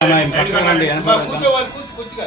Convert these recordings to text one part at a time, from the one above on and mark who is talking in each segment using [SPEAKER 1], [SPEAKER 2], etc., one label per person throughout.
[SPEAKER 1] పక్కనండి
[SPEAKER 2] కూర్చోవాలి కూర్చో కొద్దిగా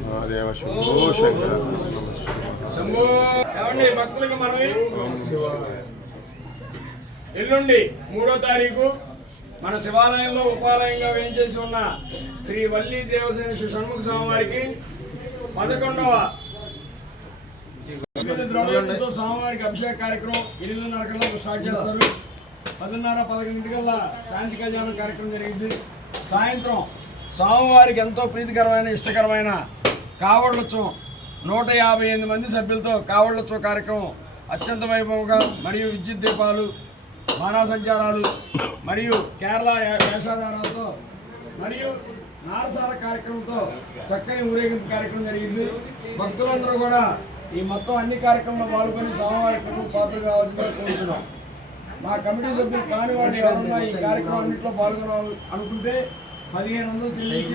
[SPEAKER 3] మహాదేవ శంభో శంకర
[SPEAKER 4] భక్తులకు మనవి ఎల్లుండి మూడో తారీఖు మన శివాలయంలో ఉపాలయంగా వేంచేసి ఉన్న శ్రీ వల్లి దేవసేన శ్రీ షణ్ముఖ స్వామి వారికి పదకొండవ ద్రవ్యంతో స్వామివారికి అభిషేక కార్యక్రమం ఎనిమిదిన్నర కల్లా స్టార్ట్ చేస్తారు. పదిన్నర పదకొండింటికల్లా శాంతి కళ్యాణం కార్యక్రమం జరిగింది. సాయంత్రం స్వామివారికి ఎంతో ప్రీతికరమైన ఇష్టకరమైన కావళ్ళోత్సవం నూట యాభై ఎనిమిది మంది సభ్యులతో కావళ్ళోత్సవ కార్యక్రమం అత్యంత వైభవంగా మరియు విద్యుత్ దీపాలు బాణాసంచారాలు మరియు కేరళ వేషాధారాలతో మరియు నారసార కార్యక్రమంతో చక్కని ఊరేగింపు కార్యక్రమం జరిగింది. భక్తులందరూ కూడా ఈ మొత్తం అన్ని కార్యక్రమంలో పాల్గొని స్వామివారి కుటుంబ పాత్ర కావాల్సిందిగా కోరుతున్నాం. మా కమిటీ సభ్యులు కాని ఎవరన్నా ఈ కార్యక్రమం అన్నింటిలో పాల్గొనాలి అనుకుంటే పదిహేను వందలు చెల్లించి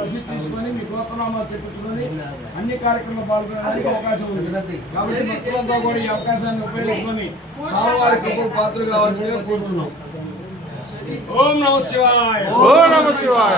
[SPEAKER 4] రసీదు తీసుకొని మీ గోత్రనామాలు చెప్పించుకొని అన్ని కార్యక్రమంలో పాల్గొనడానికి అవకాశం ఉంది. కాబట్టి భక్తులంతా కూడా ఈ అవకాశాన్ని ఉపయోగించుకొని స్వామివారి కృప పాత్ర కావాలని కోరుతున్నాం ఓం నమ శివాయ.
[SPEAKER 3] ఓ నమ శివాయ.